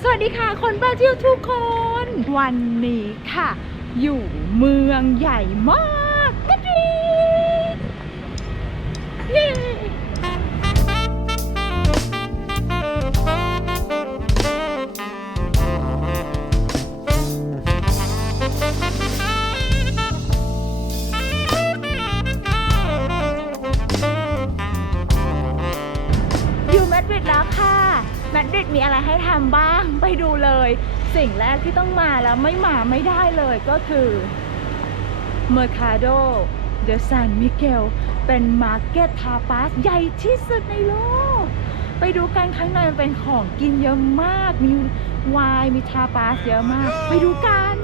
สวัสดีค่ะ คนบราซิลทุกคน วันนี้ค่ะ อยู่เมืองใหญ่มากมาดริดเย้ มีอะไรให้ทำบ้างไปดูเลย สิ่งแรกที่ต้องมาแล้วไม่มาไม่ได้เลยก็คือ Mercado de San Miguel เป็นมาร์เก็ตทาปาสใหญ่ที่สุดในโลก ไปดูกันข้างในมันเป็นของกินเยอะมาก มีไวน์มีทาปาสเยอะมาก ไปดูกัน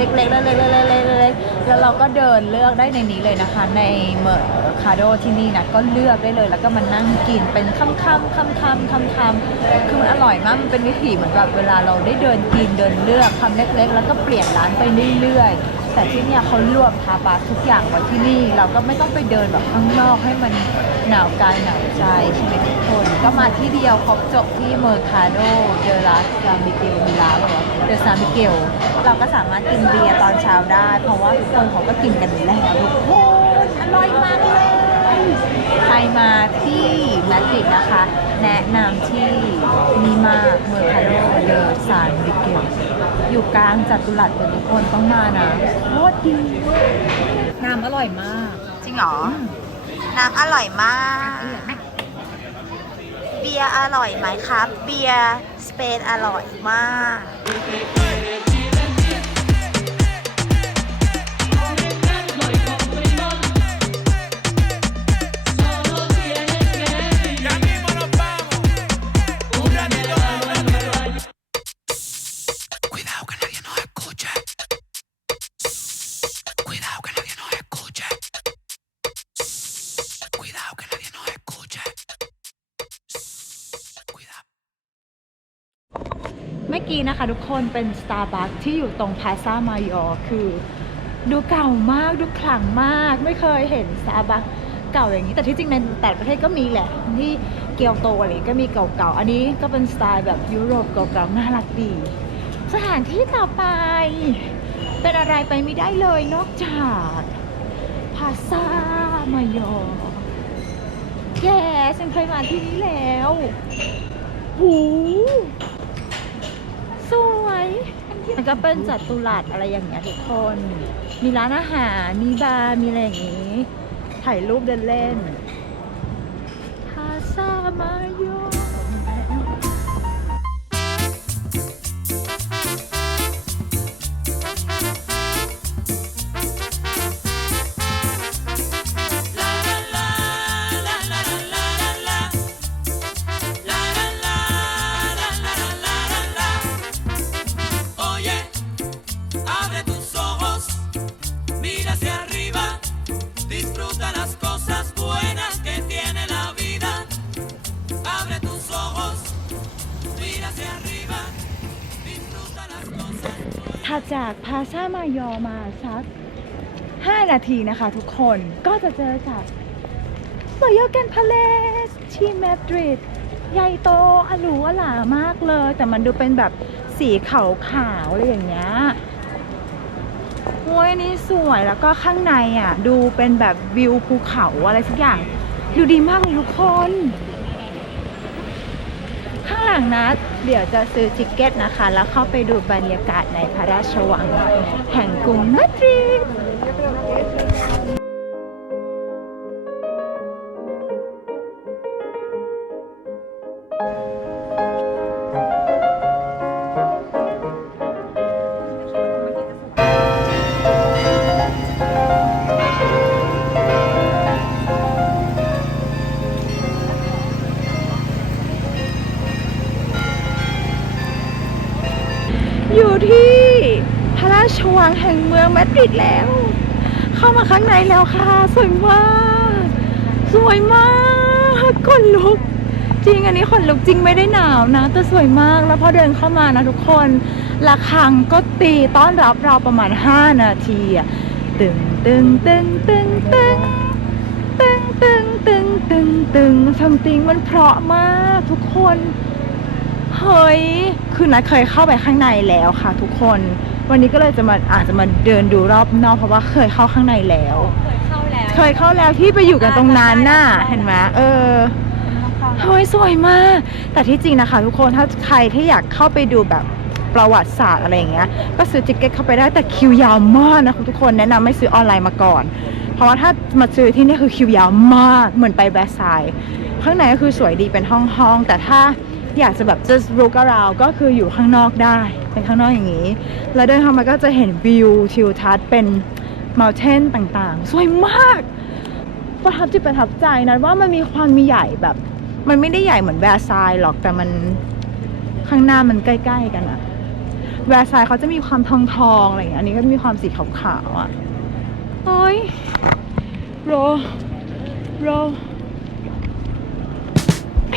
เล็กๆเล็กๆเล็กๆเล็กๆแล้วเราก็เดินเลือกได้ในนี้เลยนะคะ ในเมอร์คาโดที่นี่นะก็เลือกได้เลย แล้วก็มานั่งกินเป็นคำๆคำๆคำๆคำๆคือมันอร่อยมากมันเป็นวิถีเหมือนแบบเวลาเราได้เดินกินเดินเลือกคำเล็ก ๆ แล้วก็เปลี่ยนร้านไปเรื่อยๆ แต่ที่เนี่ยเขารวมทาปาทุกอย่างไว้ที่นี่ เราก็ไม่ต้องไปเดินแบบข้างนอกให้มันหนาวกายหนาวใจใช่ไหมทุกคน ก็มาที่เดียวครบจบที่เมอร์คาโดเดลาซามิเกลมิลาหรือเดลซามิเกลเราก็สามารถกินเบียร์ตอนเช้าได้ เพราะว่าทุกคนเขาก็กินกันแล้วทุกคนอร่อยมากเลยใครมาที่มาดริดนะคะ แนะนำที่นี่มากเมอร์คาโดเดลซานมิเกล อยู่กลางจัตุรัสเลยทุกคนต้องมานะโคตรดีน้ำอร่อยมากจริงเหรอ น้ำอร่อยมาก เบียร์อร่อยไหมครับ เบียร์สเปนอร่อยมาก นะคะทุกคนเป็น Starbucks ที่อยู่ตรงพาซามายอคือ ดูเก่ามากดูขลังมาก ไม่เคยเห็น Starbucks เก่าอย่างนี้ แต่ที่จริงในแต่ประเทศก็มีแหละที่เกียวโตอะไรก็มีเก่าๆ อันนี้ก็เป็นสไตล์แบบยุโรปเก่าๆ น่ารักดี สถานที่ต่อไป เป็นอะไรไปไม่ได้เลยนอกจากพาซามายอแย่ฉันเคยมาที่นี่แล้ว หู สวยมันก็เป็นจัตุรัสอะไรอย่างเงี้ยทุกคน มีร้านอาหาร มีบาร์ มีอะไรอย่างงี้ ถ่ายรูปเดินเล่นฮาซามาโยายอมาสัก 5 นาทีนะคะทุกคนก็จะเจอกับรอยัลแกนพาเลสที่มาดริดใหญ่โตอหรูอลามากเลย แต่มันดูเป็นแบบสีขาวขาวๆอะไรอย่างเงี้ยโอ้ยนี่สวยแล้วก็ข้างในอะ ดูเป็นแบบวิวภูเขาอะไรสักอย่าง ดูดีมากเลยทุกคน หลังนั้นะ เดี๋ยวจะซื้อติกเก็ตนะคะ แล้วเข้าไปดูบรรยากาศในพระราชวังแห่งกรุงมาดริด อยู่ที่พระราชวังแห่งเมืองมาดริดแล้ว เข้ามาข้างในแล้วค่ะ สวยมาก สวยมากขนลุก จริงอันนี้ขนลุกจริงไม่ได้หนาวนะ แต่สวยมากแล้วพอเดินเข้ามานะทุกคนระฆังก็ตีต้อนรับเราประมาณ 5 นาทีอะตึงตึงตึงตึงตึงตึงตึงตึงตึงตึงซัมติงมันเพราะมากทุกคน เฮ้ย คือนัดเคยเข้าไปข้างในแล้วค่ะทุกคน วันนี้ก็เลยจะมาอาจจะมาเดินดูรอบนอกเพราะว่าเคยเข้าข้างในแล้ว เคยเข้าแล้วเคยเข้าแล้วที่ไปอยู่กันตรงนั้นน่ะ เห็นไหมเออ เฮ้ยสวยมาก แต่ที่จริงนะคะ ทุกคนถ้าใครที่อยากเข้าไปดูแบบประวัติศาสตร์อะไรอย่างเงี้ย ก็ซื้อติกเก็ตเข้าไปได้แต่คิวยาวมากนะคุณทุกคนแนะนำไม่ซื้อออนไลน์มาก่อน เพราะว่าถ้ามาซื้อที่นี่คือคิวยาวมากเหมือนไปแบร์ไซด์ข้างในก็คือสวยดีเป็นห้องๆแต่ถ้า อยากจะแบบ just look around ก็คืออยู่ข้างนอกได้เป็นข้างนอกอย่างนี้ แล้วเดินเข้ามาก็จะเห็นวิวทิวทัศน์เป็น mountain ต่างๆ สวยมาก ประทับจิตประทับใจนะว่ามันมีความมีใหญ่แบบ มันไม่ได้ใหญ่เหมือนแวร์ซายหรอกแต่มันข้างหน้ามันใกล้ๆกันอะแวร์ซายเขาจะมีความทองทองๆอะไรอย่างเงี้ยอันนี้ก็มีความสีขาวๆอะโอ้ยโรโร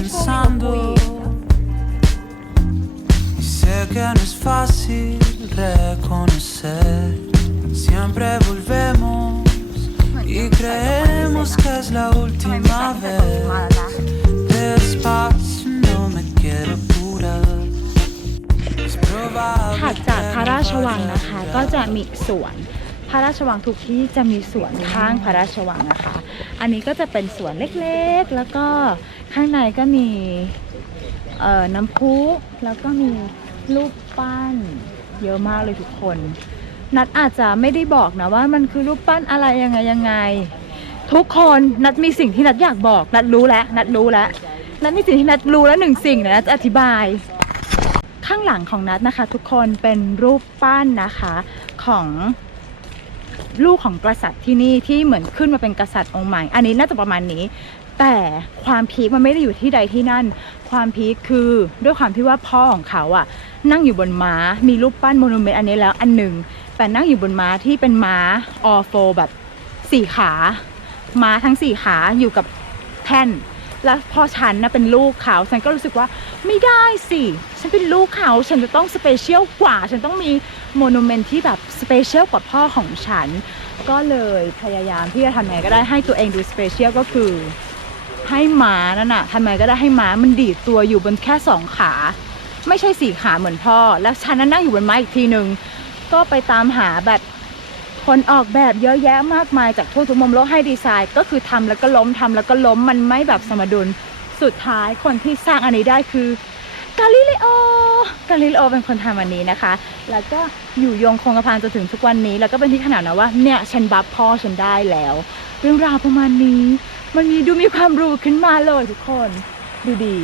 pensando y sé que no es fácil reconocer. Siempre volvemos y creemos que es la última vez. Despacio, no me quiero apurar. Es ถัด probable จากพระ que ราช no วัง vaya นะคะ a ก็จะมีสวน พระราชวังทุกที่จะมีสวนข้างพระราชวังนะคะ อันนี้ก็จะเป็นสวนเล็กๆ แล้วก็ ข้างในก็มีเอ่อน้ำพุแล้วก็มีรูปปั้น เยอะมากเลยทุกคน นัดอาจจะไม่ได้บอกนะว่ามันคือรูปปั้นอะไรยังไงยังไง ทุกคนนัดมีสิ่งที่นัดอยากบอก นัดรู้แล้วนัดรู้แล้วนัดมีสิ่งที่นัดรู้แล้วหนึ่งสิ่งเดี๋ยวนัดจะอธิบาย ข้างหลังของนัดนะคะ ทุกคนเป็นรูปปั้นนะคะของลูกของกษัตริย์ที่นี่ที่เหมือนขึ้นมาเป็นกษัตริย์องค์ใหม่ อันนี้น่าจะประมาณนี้ แต่ความพีคมันไม่ได้อยู่ที่ใดที่นั่น ความพีคคือด้วยความที่ว่าพ่อของเขาอะนั่งอยู่บนม้า มีรูปปั้นโมนูเมนต์อันนี้แล้วอันหนึ่งแต่นั่งอยู่บนม้าที่เป็นม้าออโฟแบบสี่ขา ม้าทั้งสี่ขาอยู่กับแท่น แล้วพอฉันนะเป็นลูกเขาฉันก็รู้สึกว่าไม่ได้สิ ฉันเป็นลูกเขาฉันจะต้องสเปเชียลกว่า ฉันต้องมีโมนูเมนต์ที่แบบสเปเชียลกว่าพ่อของฉัน ก็เลยพยายามที่จะทำไงก็ได้ให้ตัวเองดูสเปเชียลก็คือ ให้ม้านั่นน่ะทำไงก็ได้ให้ม้ามันดีดตัวอยู่บนแค่สองขา ไม่ใช่สี่ขาเหมือนพ่อ แล้วฉันนั้นนั่งอยู่บนม้าอีกทีหนึ่งก็ไปตามหาแบบคนออกแบบเยอะแยะมากมายจากทั่วทุกมุมโลกให้ดีไซน์ ก็คือทำแล้วก็ล้มทำแล้วก็ล้มมันไม่แบบสมดุลสุดท้ายคนที่สร้างอันนี้ได้คือกาลิเลโอกาลิเลโอเป็นคนทำอันนี้นะคะ แล้วก็อยู่ยงคงกระพันจนถึงทุกวันนี้ แล้วก็เป็นที่ขนาดนะว่าเนี่ยฉันบัฟพ่อฉันได้แล้ว เรื่องราวประมาณนี้ มันมีดูมีความรู้ขึ้นมาเลยทุกคน ดูดี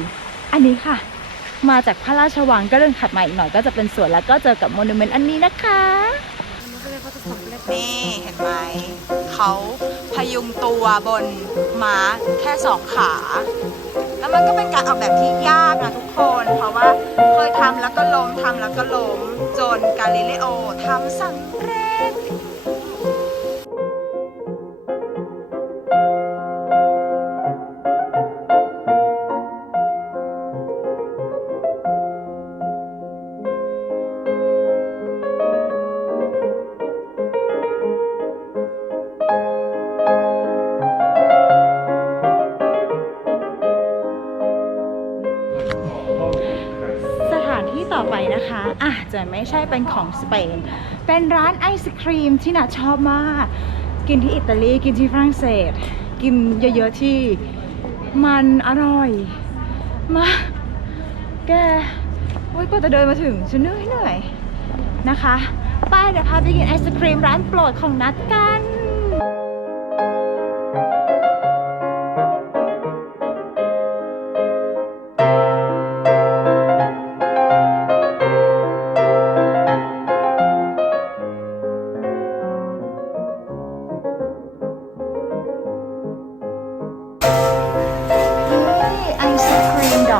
อันนี้ค่ะ มาจากพระราชวังก็เดินถัดมาอีกหน่อยก็จะเป็นสวนแล้วก็เจอกับโมนูเมนต์อันนี้นะคะนี่เห็นไหมเขาพยุงตัวบนม้าแค่สองขา แล้วมันก็เป็นการออกแบบที่ยากนะทุกคน เพราะว่าเคยทำแล้วก็ล้มทำแล้วก็ล้มจนกาลิเลโอทำสำเร็จ ต่อไปนะคะอะจะไม่ใช่เป็นของสเปน เป็นร้านไอศครีมที่น่าชอบมาก กินที่อิตาลี กินที่ฝรั่งเศส กินเยอะๆที่มันอร่อย มา แกโอ้ยกว่าจะเดินมาถึงฉันเหนื่อยเหนื่อยนะคะ ไป้าเดี๋ยวพาไปกินไอศครีมร้านโปรดของนัดกัน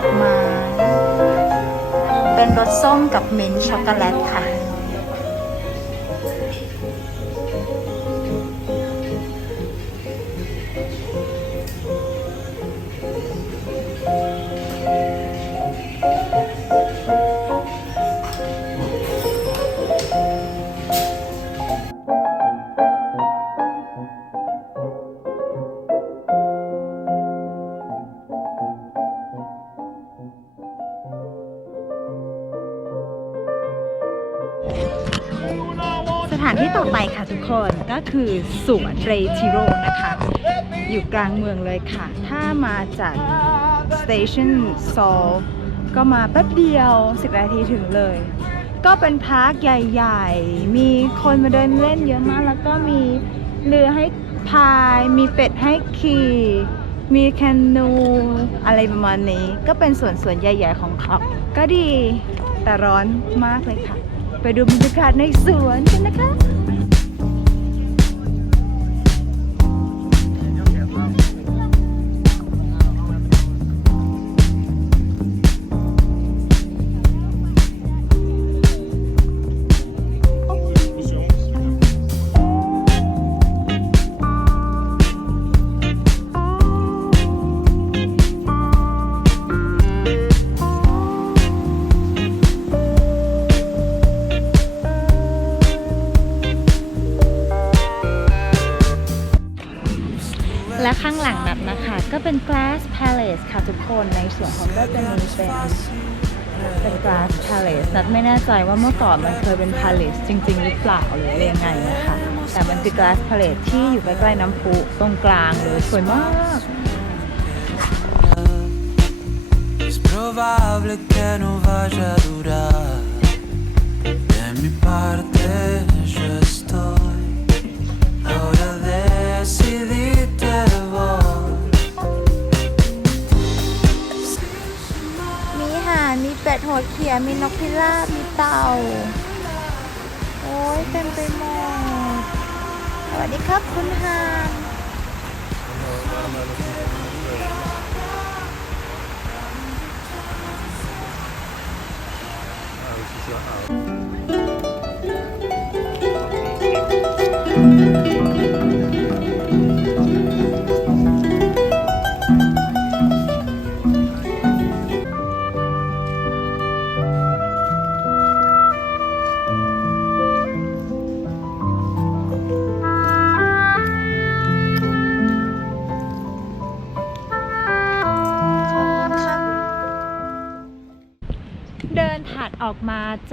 อกไม้ เป็นรสส้มกับมิ้นช็อกโกแลตค่ะานที่ต่อไปค่ะทุกคนก็คือสวนเรทิโรนะคะ อยู่กลางเมืองเลยค่ะ ถ้ามาจากสเตชันซลก็มาแป๊บเดียว 10 นาทีถึงเลย ก็เป็นพาร์คใหญ่ๆ มีคนมาเดินเล่นเยอะมาก แล้วก็มีเรือให้พาย มีเป็ดให้ขี่ มีแคนูอะไรประมาณนี้ ก็เป็นสวนสวนใหญ่ ๆ ของเขาก็ดีแต่ร้อนมากเลยค่ะ ไปดูบรรยากาศในสวนกันนะคะ ใจว่าเมื่อก่อนมันเคยเป็น Palace จริง ๆ หรือเปล่าหรืออะไรยังไงนะคะ แต่มันคือ Glass Palace ที่อยู่ใกล้ๆน้ำพุตรงกลางเลยสวยมาก Es probable que no vaya a durar. De mi parte yo estoy. Ahora decidí te vos. มีห่านมีเป็ดหัวเขียวมีนกพิราบมี เต่า โอ้ยเต็มไปหมด สวัสดีครับคุณห่านเ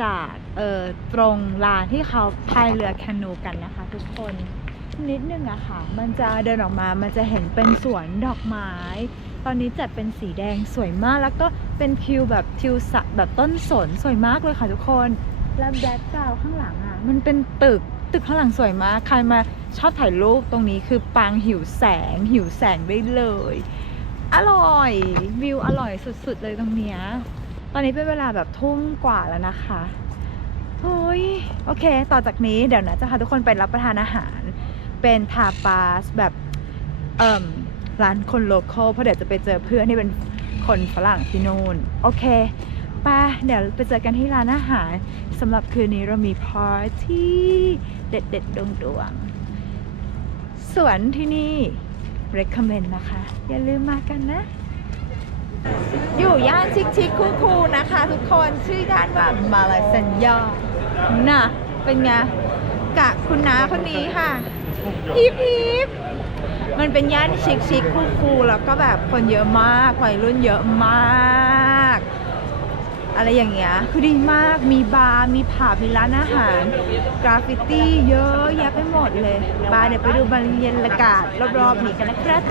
จากเอ่อตรงลานที่เขาพายเรือแคนูกันนะคะทุกคนนิดนึงอะค่ะ มันจะเดินออกมา มันจะเห็นเป็นสวนดอกไม้ ตอนนี้จัดเป็นสีแดงสวยมาก แล้วก็เป็นทิวแบบทิวสะแบบต้นสนสวยมากเลยค่ะทุกคน แล้วแบ็คกราวข้างหลังอะมันเป็นตึก ตึกข้างหลังสวยมาก ใครมาชอบถ่ายรูปตรงนี้คือปางหิวแสง หิวแสงได้เลย อร่อย วิวอร่อยสุดๆเลยตรงเนี้ย ตอนนี้เป็นเวลาแบบทุ่มกว่าแล้วนะคะโอ้ยโอเค ต่อจากนี้เดี๋ยวนะจะพาทุกคนไปรับประทานอาหาร เป็นทาปาสแบบเอ่มร้านคนโลเคอลเพราะเดี๋ยวจะไปเจอเพื่อนที่เป็นคนฝรั่งที่นู่น โอเคไปเดี๋ยวไปเจอกันที่ร้านอาหารสำหรับคืนนี้เรามีพาร์ตี้เด็ดเด็ดดวงดวงๆสวนที่นี่ recommend นะคะ อย่าลืมมากันนะ อยู่ย่านชิคชิคคูคูๆนะคะ ทุกคนชื่อย่านว่ามาลาสัญญาน่ะ เป็นไงกะคุณน้าคนนี้ค่ะฮิปฮิปมันเป็นย่านชิคชิคคูคูๆแล้วก็แบบคนเยอะมากวัยรุ่นเยอะมาก อะไรอย่างเงี้ยคือดีมากมีบาร์มีผับมีร้านอาหาร กราฟฟิตี้เยอะแยะไปหมดเลย บาร์เดี๋ยวไปดูบรรยากาศรอบๆนี้กันนะครับ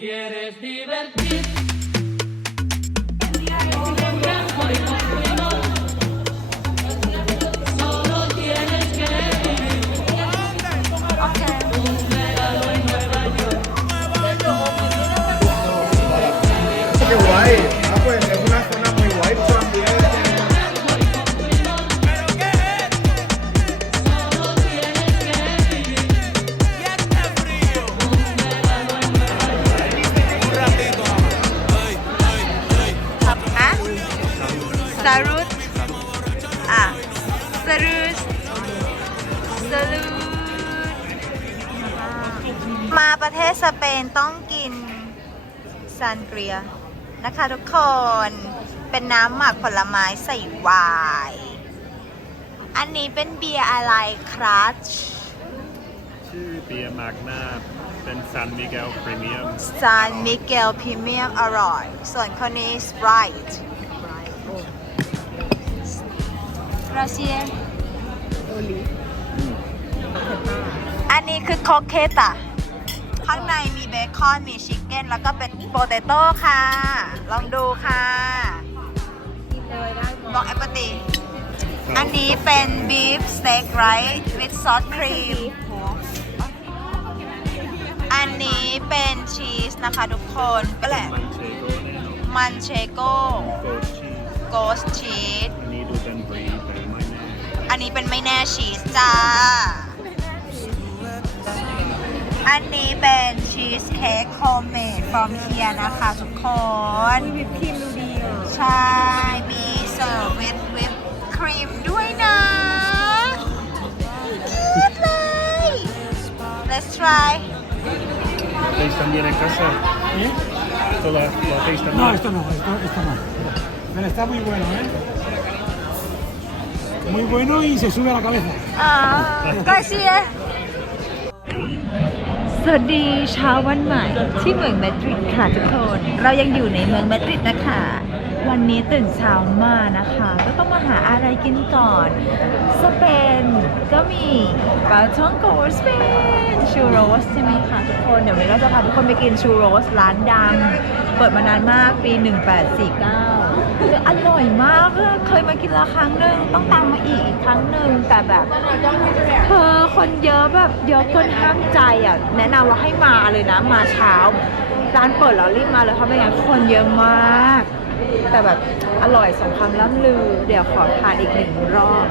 quieres divertir, รุตอะสรุตสรุตมาประเทศสเปนต้องกินซานเกรียนะคะทุกคน เป็นน้ำหมักผลไม้ใส่ไวน์ อันนี้เป็นเบียร์อะไรครับชื่อเบียร์มาร์กนาเป็นซันมิเกลพรีเมียมซานมิเกลพรีเมียมอร่อย ส่วนคนนี้สปร ราเซียอันนี้คือคอกเคตอะข้างในมีเบคอน มีชิคเก้น แล้วก็เป็นโปเตโต้ค่ะ ลองดูค่ะบอกแอปเปิลตีอันนี้เป็นบีฟสเต็กไรท์วิดซอสครีม อันนี้เป็นชีสนะคะทุกคนก็แหละ มันเชโก้แน่นอนมันเชโก้โกชีสโกสชีส อันนี้เป็นไม่แน่ชีสจ้า อันนี้เป็นชีสเค้กโฮมเมด from here นะคะทุกคนวิปครีมดูดีอะใช่ มีเสิร์ฟวิปวิปครีมด้วยนะยืดเลย let's try ¿Hacéis también en casa? ¿Esto lo, lo hacéis también? No, esto no, esto, esto no. Pero está muy bueno, ¿eh? Muy bueno y se sube a la cabeza. อ่าก็เชียสวัสดีเช้าวันใหม่ที่เมืองมาดริดค่ะทุกคน เรายังอยู่ในเมืองมาดริดนะคะ วันนี้ตื่นเช้ามานะคะ ก็ต้องมาหาอะไรกินก่อน สเปนก็มีปาท่องโกสเปนชูโรสใช่ไหมคะทุกคน เดี๋ยววันนี้เราจะพาทุกคนไปกินชูโรสร้านดัง เปิดมานานมากปี 1849 คืออร่อยมากเคยมากินและครั้งหนึ่งต้องตามมาอีกอีกครั้งหนึ่งแต่แบบเธอคนเยอะแบบเยอะเกินห้ามใจอะแนะนำว่าให้มาเลยนะมาเช้าร้านเปิดแล้วรีบมาเลยเพราะไม่งั้นคนเยอะมาก แต่แบบอร่อยสมคำล่ำลือ เดี๋ยวขอทานอีกหนึ่งรอบ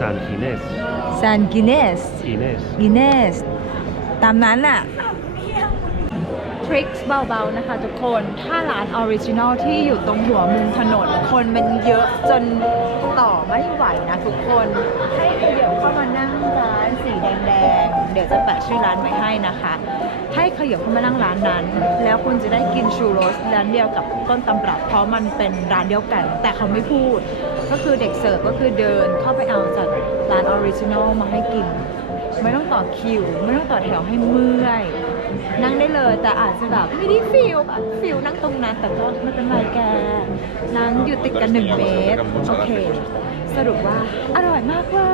ซานกิเนสซานกิเนสกิเนสกิเนสตามนั้นอะชทริคเบาๆนะคะทุกคน ถ้าร้านออริจินอลที่อยู่ตรงหัวมุมถนน คนมันเยอะจนต่อไม่ไหวนะทุกคน ให้ขยับเข้ามานั่งร้านสีแดงๆ เดี๋ยวจะแปะชื่อร้านไว้ให้นะคะ ให้ขยับเข้ามานั่งร้านนั้น แล้วคุณจะได้กินชูโรสร้านเดียวกับต้นตำรับ เพราะมันเป็นร้านเดียวกัน แต่เขาไม่พูด ก็คือเด็กเสิร์ฟก็คือเดินเข้าไปเอาจากร้านออริจินอลมาให้กิน ไม่ต้องต่อคิว ไม่ต้องต่อแถวให้เมื่อย นั่งได้เลยแต่อาจจะแบบไม่ได้ฟิลแบบฟิลนั่งตรงนั้น แต่ก็ไม่เป็นไรแกนั่งอยู่ติดกันหนึ่งเมตร โอเค สรุปว่าอร่อยมากเว่า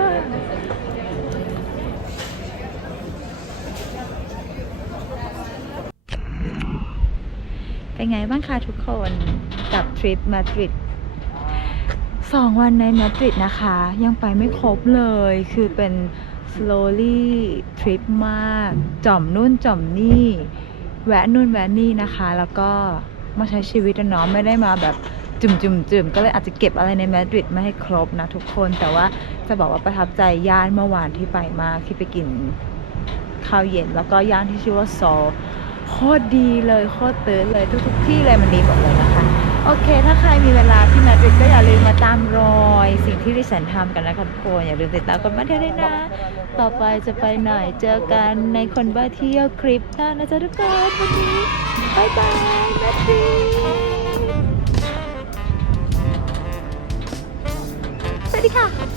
เป็นไงบ้างคะทุกคนกับทริปมาดริด สองวันในมาดริดนะคะ ยังไปไม่ครบเลยคือเป็น slowly trip มาก จ่อมนู่นจ่อมนี่ แวะนู่นแวะนี่นะคะ แล้วก็มาใช้ชีวิตอะเนาะไม่ได้มาแบบจุ่มจุ่มจุ่มก็เลยอาจจะเก็บอะไรในมาดริดไม่ให้ครบนะทุกคนแต่ว่าจะบอกว่าประทับใจย่านเมื่อวานที่ไปมากที่ไปกินข้าวเย็น แล้วก็ย่านที่ชื่อว่าโซ โคตรดีเลยโคตรเติร์ดเลยทุก ๆ ที่เลยมันดีหมดเลยนะคะ โอเค ถ้าใครมีเวลาที่มาดริดก็อย่าลืมมาตามรอย สิ่งที่ดิฉันทำกันนะคะทุกคนอย่าลืมติดตามกันมาเที่ยวด้วยนะ ต่อไปจะไปไหนเจอกันในคนบ้าเที่ยวคลิปหน้านะจ๊ะทุกคนวันนี้บายบายมาดริดสวัสดีค่ะ